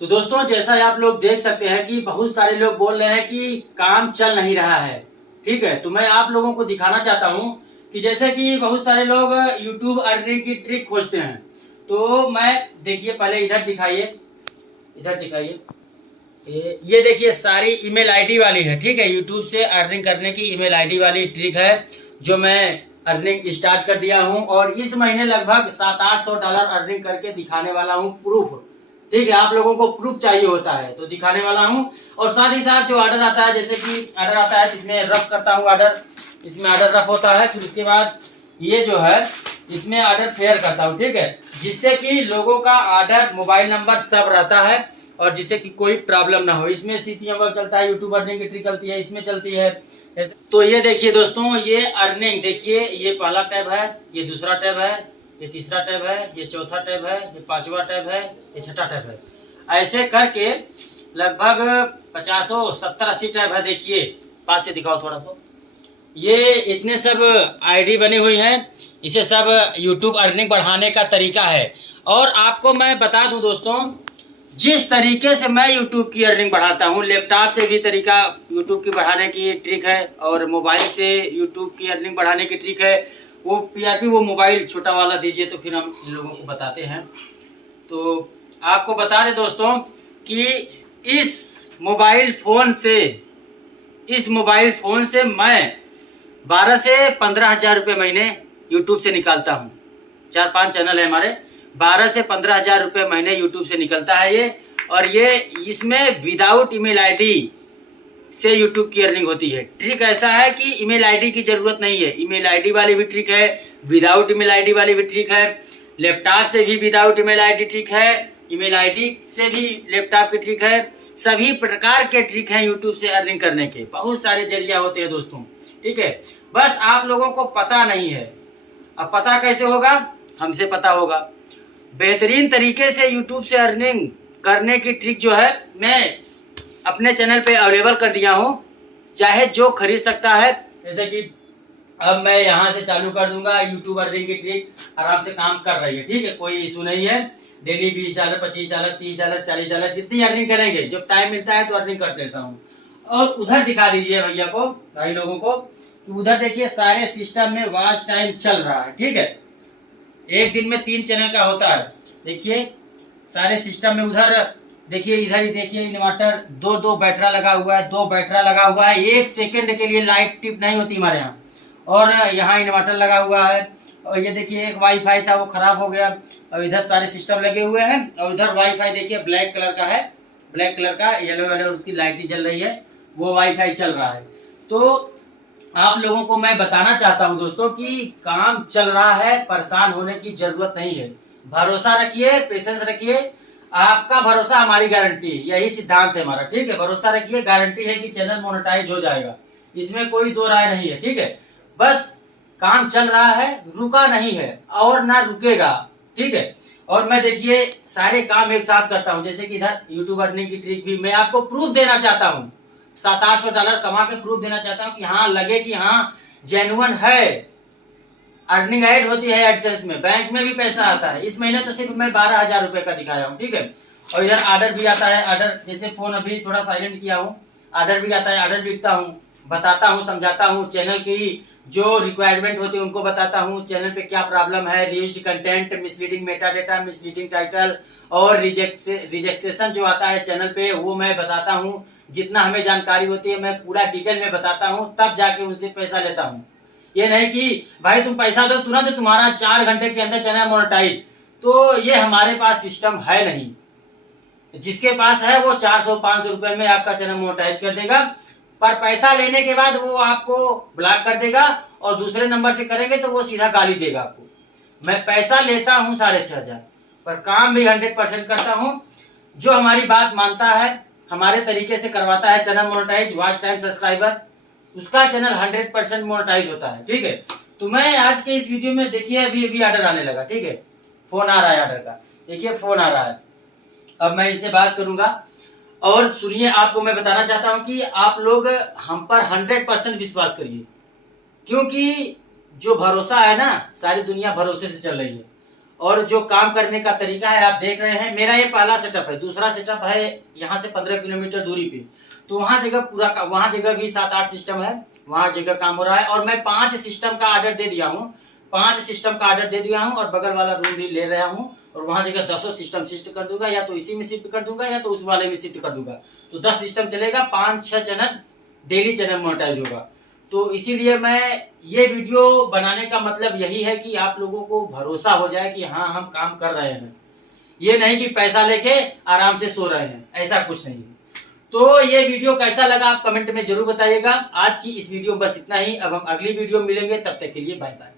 तो दोस्तों, जैसा आप लोग देख सकते हैं कि बहुत सारे लोग बोल रहे हैं कि काम चल नहीं रहा है। ठीक है, तो मैं आप लोगों को दिखाना चाहता हूं कि जैसे कि बहुत सारे लोग YouTube अर्निंग की ट्रिक खोजते हैं। तो मैं देखिए, पहले इधर दिखाइए, इधर दिखाइए। ये देखिए, सारी ईमेल आईडी वाली है। ठीक है, यूट्यूब से अर्निंग करने की ईमेल आईडी वाली ट्रिक है जो मैं अर्निंग स्टार्ट कर दिया हूं, और इस महीने लगभग 700-800 डॉलर अर्निंग करके दिखाने वाला हूं। प्रूफ, ठीक है, आप लोगों को प्रूफ चाहिए होता है तो दिखाने वाला हूं। और साथ ही साथ जो ऑर्डर आता है, जैसे कि ऑर्डर आता है इसमें रफ करता हूं ऑर्डर, इसमें ऑर्डर रफ होता है। फिर उसके बाद ये जो है इसमें ऑर्डर फेयर करता हूं। ठीक है, जिससे कि लोगों का ऑर्डर, मोबाइल नंबर सब रहता है और जिससे कि कोई प्रॉब्लम ना हो। इसमें सीपीएम वर्क चलता है, यूट्यूब अर्निंग की ट्रिक चलती है, इसमें चलती है। तो ये देखिए दोस्तों, ये अर्निंग देखिए, ये पहला टैब है, ये दूसरा टैब है, ये तीसरा टैब है, ये चौथा टैब है, ये पांचवा टैब है, ये छठा टैब है। ऐसे करके लगभग 50-70-80 टैब है। देखिए, पास से दिखाओ थोड़ा सा। ये इतने सब आईडी बनी हुई है, इसे सब यूट्यूब अर्निंग बढ़ाने का तरीका है। और आपको मैं बता दूं दोस्तों, जिस तरीके से मैं यूट्यूब की अर्निंग बढ़ाता हूँ, लैपटॉप से भी तरीका यूट्यूब की बढ़ाने की ट्रिक है, और मोबाइल से यूट्यूब की अर्निंग बढ़ाने की ट्रिक है। वो पीआरपी, वो मोबाइल छोटा वाला दीजिए तो फिर हम इन लोगों को बताते हैं। तो आपको बता दें दोस्तों कि इस मोबाइल फ़ोन से मैं 12 से 15 हज़ार रुपये महीने यूट्यूब से निकालता हूँ। 4-5 चैनल है हमारे, 12 से 15 हज़ार रुपये महीने यूट्यूब से निकलता है ये। और ये इसमें विदाउट ईमेल आईडी से यूट्यूब की अर्निंग होती है। ट्रिक ऐसा है कि ईमेल आईडी की ज़रूरत नहीं है, ईमेल आईडी वाली भी ट्रिक है, विदाउट ईमेल आईडी वाली भी ट्रिक है, लैपटॉप से भी विदाउट ईमेल आईडी ट्रिक है, ईमेल आईडी से भी लैपटॉप की ट्रिक है। सभी प्रकार के ट्रिक हैं यूट्यूब से अर्निंग करने के, बहुत सारे जरिया होते हैं दोस्तों। ठीक है, बस आप लोगों को पता नहीं है। अब पता कैसे होगा? हमसे पता होगा। बेहतरीन तरीके से यूट्यूब से अर्निंग करने की ट्रिक जो है मैं अपने चैनल पे अवेलेबल कर दिया हूँ, चाहे जो खरीद सकता है। जैसे कि अब मैं यहाँ से चालू कर दूंगा, यूट्यूब अर्निंग की ट्रिक आराम से काम कर रही है। ठीक है, कोई इशू नहीं है। डेली $20, $25, $30, $40 जितनी अर्निंग करेंगे, जब टाइम मिलता है तो अर्निंग कर देता हूँ। और उधर दिखा दीजिए भैया को, भाई लोगों को, उधर देखिए सारे सिस्टम में वॉच टाइम चल रहा है। ठीक है, एक दिन में 3 चैनल का होता है। देखिए सारे सिस्टम में, उधर देखिए, इधर ही देखिए, इन्वर्टर 2 बैटरा लगा हुआ है, 2 बैटरा लगा हुआ है। 1 सेकंड के लिए लाइट टिप नहीं होती हमारे यहाँ। और यहाँ इन्वर्टर लगा हुआ है। और ये देखिए, एक वाईफाई था वो खराब हो गया। और इधर सारे सिस्टम लगे हुए हैं। और उधर वाईफाई देखिए ब्लैक कलर का है, ब्लैक कलर का, येलो उसकी लाइट जल रही है, वो वाईफाई चल रहा है। तो आप लोगों को मैं बताना चाहता हूं दोस्तों कि काम चल रहा है, परेशान होने की जरूरत नहीं है। भरोसा रखिए, पेशेंस रखिए, आपका भरोसा हमारी गारंटी, यही सिद्धांत है हमारा। ठीक है, भरोसा रखिए, गारंटी है कि चैनल मोनेटाइज हो जाएगा, इसमें कोई दो राय नहीं है। ठीक है, बस काम चल रहा है, रुका नहीं है और ना रुकेगा। ठीक है, और मैं देखिए सारे काम एक साथ करता हूँ। जैसे कि इधर यूट्यूब अर्निंग की ट्रिक भी मैं आपको प्रूफ देना चाहता हूँ, 700-800 डॉलर कमा के प्रूफ देना चाहता हूँ कि हाँ, लगे कि हाँ जेन्युइन है। अर्निंग ऐड होती है एडसेंस में, बैंक में भी पैसा आता है। इस महीने तो सिर्फ मैं 12,000 रुपए का दिखाया हूँ। ठीक है, और इधर ऑर्डर भी आता है। ऑर्डर, जैसे फोन अभी थोड़ा साइलेंट किया हूँ, ऑर्डर भी आता है, ऑर्डर भी लिखता हूँ, बताता हूँ, समझाता हूँ। चैनल की जो रिक्वायरमेंट होती है उनको बताता हूँ, चैनल पे क्या प्रॉब्लम है, reused content, misleading Meta data, misleading title और रिजेक्शन जो आता है चैनल पे, वो मैं बताता हूँ। जितना हमें जानकारी होती है मैं पूरा डिटेल में बताता हूँ, तब जाके उनसे पैसा लेता हूँ। ये नहीं कि भाई तुम पैसा दो तुरंत तुम्हारा 4 घंटे के अंदर चैनल मोनेटाइज, तो ये हमारे पास सिस्टम है नहीं। जिसके पास है वो 400-500 रुपए में आपका चैनल मोनेटाइज कर देगा, पर पैसा लेने के बाद वो आपको ब्लॉक कर देगा, और दूसरे नंबर से करेंगे तो वो सीधा गाली देगा आपको। मैं पैसा लेता हूँ 6,500, पर काम भी 100% करता हूँ। जो हमारी बात मानता है, हमारे तरीके से करवाता है channel monetise, watch time, subscriber, उसका चैनल 100% मोनेटाइज होता है। ठीक है, तो मैं आज के इस वीडियो में देखिए, अभी ऑर्डर आने लगा। ठीक है, फोन आ रहा है ऑर्डर का, देखिए फोन आ रहा है। अब मैं इनसे बात करूंगा, और सुनिए, आपको मैं बताना चाहता हूं कि आप लोग हम पर 100% विश्वास करिए, क्योंकि जो भरोसा है ना, सारी दुनिया भरोसे से चल रही है। और जो काम करने का तरीका है आप देख रहे हैं। मेरा ये पहला सेटअप है, दूसरा सेटअप है यहाँ से 15 किलोमीटर दूरी पे, तो वहाँ जगह वहाँ जगह भी 7-8 सिस्टम है, वहाँ जगह काम हो रहा है। और मैं 5 सिस्टम का ऑर्डर दे दिया हूँ, 5 सिस्टम का ऑर्डर दे दिया हूँ और बगल वाला रूम भी ले रहा हूँ और वहाँ जगह 10 सिस्टम शिफ्ट कर दूंगा, या तो इसी में शिफ्ट कर दूंगा या तो उस वाले में शिफ्ट कर दूंगा। तो 10 सिस्टम चलेगा, 5-6 चैनल डेली चैनल मोनेटाइज होगा। तो इसीलिए मैं ये वीडियो बनाने का मतलब यही है कि आप लोगों को भरोसा हो जाए कि हाँ हम काम कर रहे हैं, ये नहीं कि पैसा लेके आराम से सो रहे हैं, ऐसा कुछ नहीं है। तो ये वीडियो कैसा लगा आप कमेंट में जरूर बताइएगा। आज की इस वीडियो में बस इतना ही। अब हम अगली वीडियो में मिलेंगे, तब तक के लिए बाय बाय।